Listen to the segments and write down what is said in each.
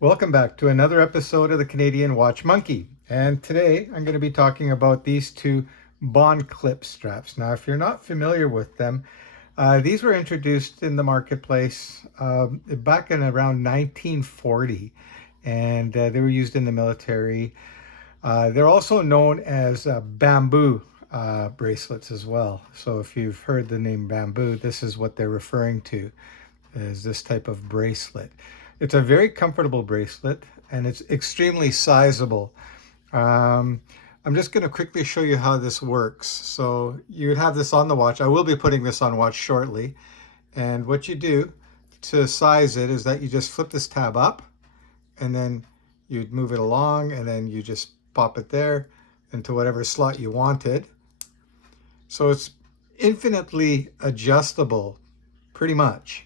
Welcome back to another episode of the Canadian Watch Monkey. And today I'm going to be talking about these two BonKlip straps. Now, if you're not familiar with them, these were introduced in the marketplace back in around 1940, and they were used in the military. They're also known as bamboo bracelets as well. So if you've heard the name bamboo, this is what they're referring to, is this type of bracelet. It's a very comfortable bracelet and it's extremely sizable. I'm just going to quickly show you how this works. So you would have this on the watch. I will be putting this on watch shortly. And what you do to size it is that you just flip this tab up and then you'd move it along and then you just pop it there into whatever slot you wanted. So it's infinitely adjustable, pretty much.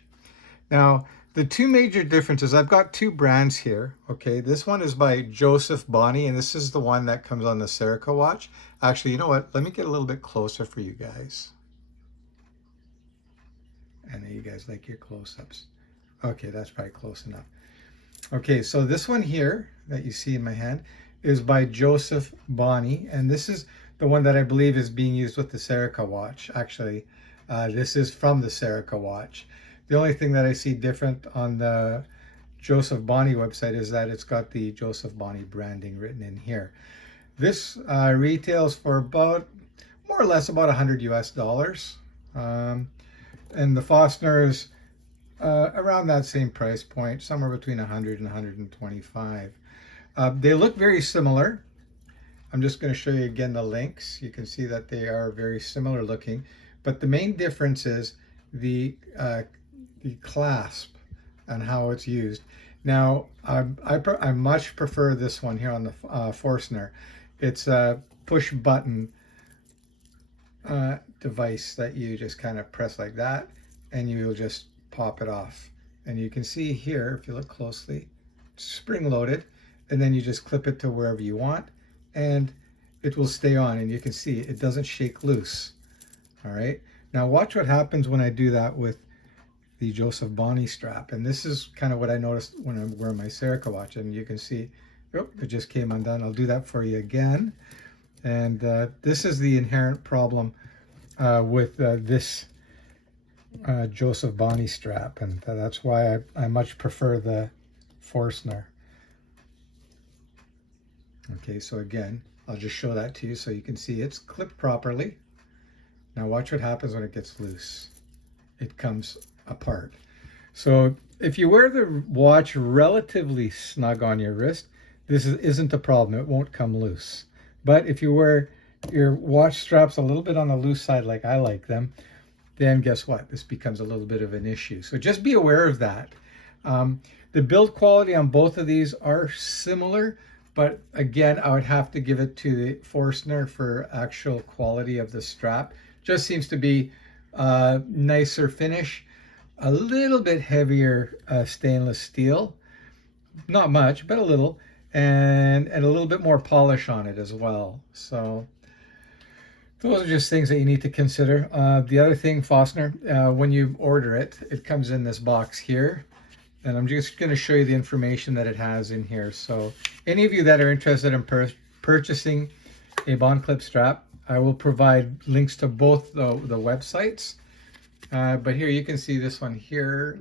Now, the two major differences, I've got two brands here, okay? This one is by Joseph Bonnie, and this is the one that comes on the Serica watch. Actually, you know what? Let me get a little bit closer for you guys. I know you guys like your close-ups. Okay, that's probably close enough. Okay, so this one here that you see in my hand is by Joseph Bonnie, and this is the one that I believe is being used with the Serica watch. Actually, this is from the Serica watch. The only thing that I see different on the Joseph Bonnie website is that it's got the Joseph Bonnie branding written in here. This retails for about, more or less about $100 US. And the Forstner is around that same price point, somewhere between 100 and 125. They look very similar. I'm just going to show you again the links. You can see that they are very similar looking, but the main difference is the clasp and how it's used. Now, I much prefer this one here on the Forstner. It's a push button device that you just kind of press like that and you'll just pop it off. And you can see here, if you look closely, it's spring loaded, and then you just clip it to wherever you want and it will stay on, and you can see it doesn't shake loose. All right, now watch what happens when I do that with the Joseph Bonnie strap. And this is kind of what I noticed when I'm wearing my Serica watch, and you can see, oh, it just came undone. I'll do that for you again. And this is the inherent problem with this Joseph Bonnie strap, and that's why I much prefer the Forstner. Okay, so again, I'll just show that to you so you can see it's clipped properly. Now watch what happens when it gets loose. It comes apart. So if you wear the watch relatively snug on your wrist, this isn't a problem. It won't come loose. But if you wear your watch straps a little bit on the loose side like I like them, then guess what? This becomes a little bit of an issue. So just be aware of that. The build quality on both of these are similar, but again, I would have to give it to the Forstner for actual quality of the strap. Just seems to be nicer finish, a little bit heavier stainless steel, not much, but a little, and a little bit more polish on it as well. So those are just things that you need to consider. The other thing, Forstner, when you order it, it comes in this box here. And I'm just going to show you the information that it has in here. So any of you that are interested in purchasing a BonKlip strap, I will provide links to both the websites. But here you can see this one here.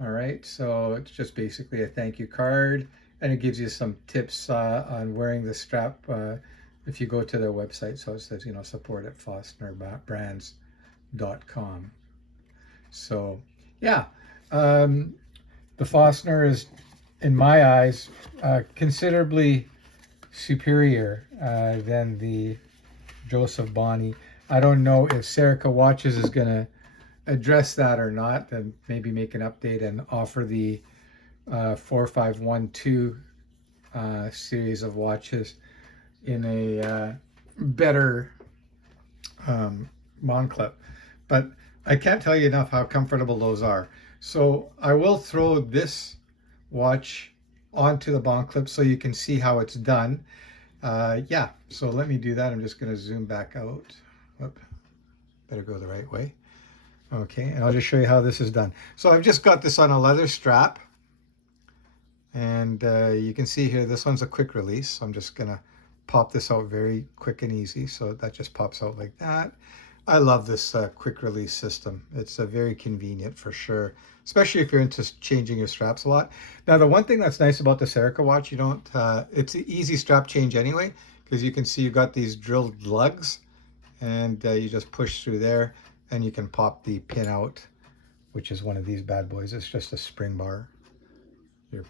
All right, so it's just basically a thank you card, and it gives you some tips on wearing the strap if you go to their website. So it says, you know, support at ForstnerBrands.com. So yeah. The Forstner is, in my eyes, considerably superior than the Joseph Bonnie. I don't know if Serica Watches is going to address that or not, and maybe make an update and offer the 4512 series of watches in a better BonKlip. But I can't tell you enough how comfortable those are. So I will throw this watch onto the BonKlip so you can see how it's done. Yeah, so let me do that. I'm just going to zoom back out. Whoop. Better go the right way. Okay, and I'll just show you how this is done. So I've just got this on a leather strap. And you can see here, this one's a quick release. So I'm just gonna pop this out very quick and easy. So that just pops out like that. I love this quick release system. It's very convenient for sure, especially if you're into changing your straps a lot. Now, the one thing that's nice about the Serica watch, you don't, it's an easy strap change anyway, because you can see you've got these drilled lugs, and you just push through there and you can pop the pin out, which is one of these bad boys. It's just a spring bar, your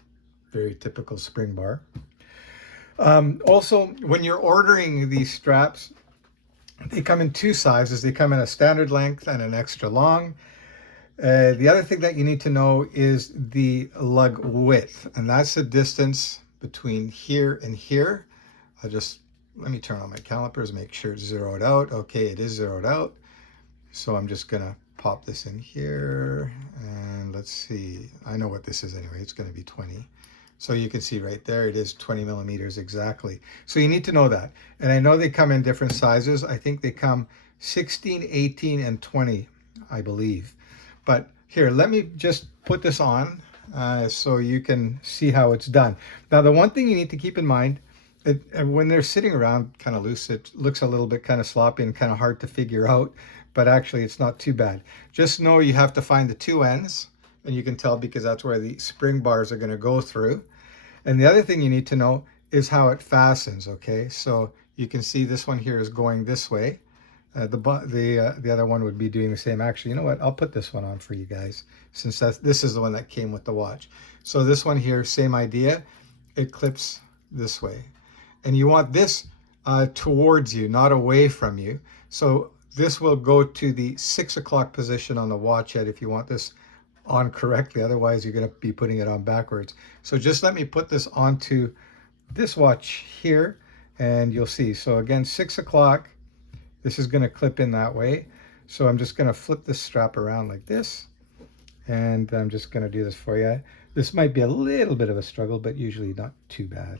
very typical spring bar. Also, when you're ordering these straps, they come in two sizes. They come in a standard length and an extra long. The other thing that you need to know is the lug width, and that's the distance between here and here. Let me turn on my calipers, make sure it's zeroed out. Okay, it is zeroed out. So I'm just gonna pop this in here, and let's see. I know what this is anyway. It's gonna be 20. So you can see right there, it is 20 millimeters exactly. So you need to know that. And I know they come in different sizes. I think they come 16, 18, and 20, I believe. But here, let me just put this on so you can see how it's done. Now, the one thing you need to keep in mind, when they're sitting around kind of loose, it looks a little bit kind of sloppy and kind of hard to figure out, but actually it's not too bad. Just know you have to find the two ends, and you can tell because that's where the spring bars are going to go through. And the other thing you need to know is how it fastens, okay? So you can see this one here is going this way. The other one would be doing the same. Actually, you know what? I'll put this one on for you guys, since this is the one that came with the watch. So this one here, same idea. It clips this way. And you want this towards you, not away from you. So this will go to the 6 o'clock position on the watch head if you want this on correctly. Otherwise, you're going to be putting it on backwards. So just let me put this onto this watch here, and you'll see. So again, 6 o'clock, this is going to clip in that way. So I'm just going to flip this strap around like this, and I'm just going to do this for you. This might be a little bit of a struggle, but usually not too bad.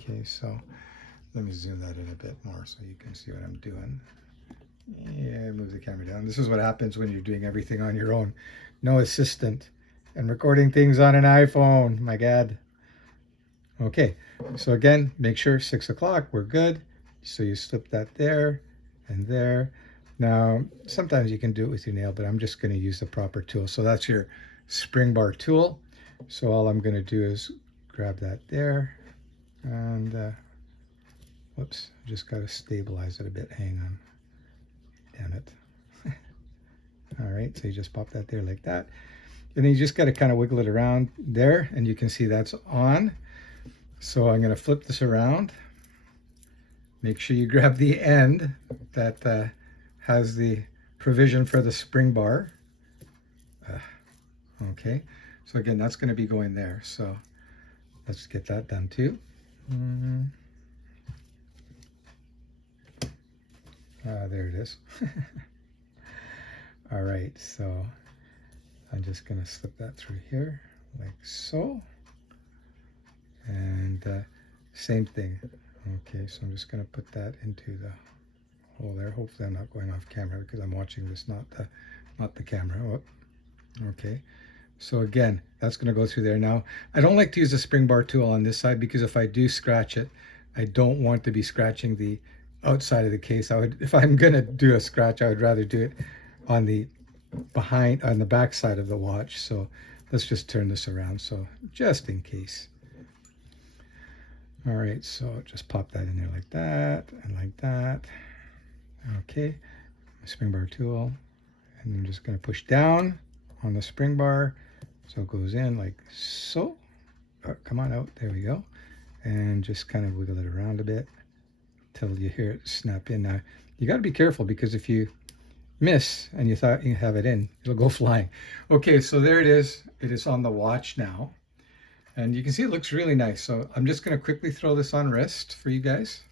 Okay, so let me zoom that in a bit more so you can see what I'm doing. Yeah, move the camera down. This is what happens when you're doing everything on your own. No assistant. And recording things on an iPhone. My God. Okay, so again, make sure 6 o'clock, we're good. So you slip that there and there. Now, sometimes you can do it with your nail, but I'm just going to use the proper tool. So that's your spring bar tool. So all I'm going to do is grab that there. And, whoops, just got to stabilize it a bit. Hang on. Damn it. All right, so you just pop that there like that. And then you just got to kind of wiggle it around there, and you can see that's on. So I'm going to flip this around. Make sure you grab the end that has the provision for the spring bar. Okay, so again, that's going to be going there. So let's get that done too. There it is. All right, so I'm just going to slip that through here like so. And same thing. Okay, so I'm just going to put that into the hole there. Hopefully I'm not going off camera because I'm watching this, not the camera. Oh, okay, so again, that's going to go through there. Now, I don't like to use the spring bar tool on this side because if I do scratch it, I don't want to be scratching the outside of the case. If I'm going to do a scratch, I would rather do it on the back side of the watch. So let's just turn this around, so just in case. All right, so just pop that in there like that and like that. Okay, spring bar tool, and I'm just going to push down on the spring bar so it goes in like so. Oh, come on out, there we go. And just kind of wiggle it around a bit till you hear it snap in. Now, you got to be careful because if you miss and you thought you have it in, it'll go flying. Okay, so there it is. It is on the watch now. And you can see it looks really nice. So I'm just going to quickly throw this on wrist for you guys.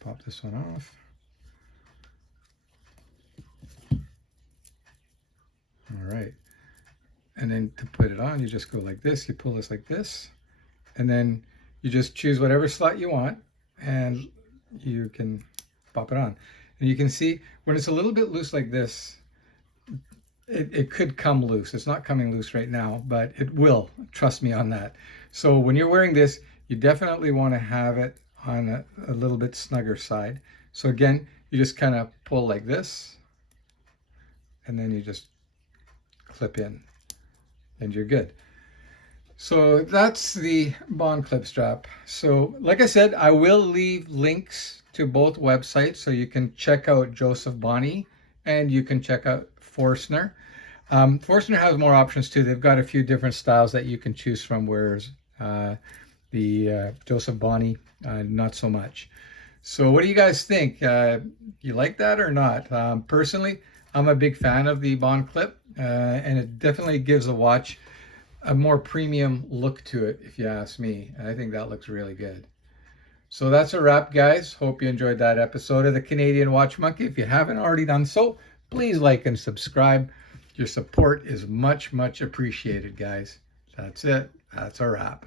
Pop this one off. All right. And then to put it on, you just go like this. You pull this like this. And then you just choose whatever slot you want. And you can pop it on. And you can see when it's a little bit loose like this, it could come loose. It's not coming loose right now, but it will. Trust me on that. So when you're wearing this, you definitely want to have it on a little bit snugger side. So again, you just kind of pull like this, and then you just clip in, and you're good. So that's the BonKlip strap. So like I said, I will leave links to both websites so you can check out Joseph Bonnie and you can check out Forstner. Forstner has more options too. They've got a few different styles that you can choose from, whereas the Joseph Bonnie, not so much. So what do you guys think? You like that or not? Personally, I'm a big fan of the BonKlip, and it definitely gives a watch a more premium look to it, if you ask me. And I think that looks really good. So that's a wrap, guys. Hope you enjoyed that episode of the Canadian Watch Monkey. If you haven't already done so, please like and subscribe. Your support is much, much appreciated, guys. That's it. That's a wrap.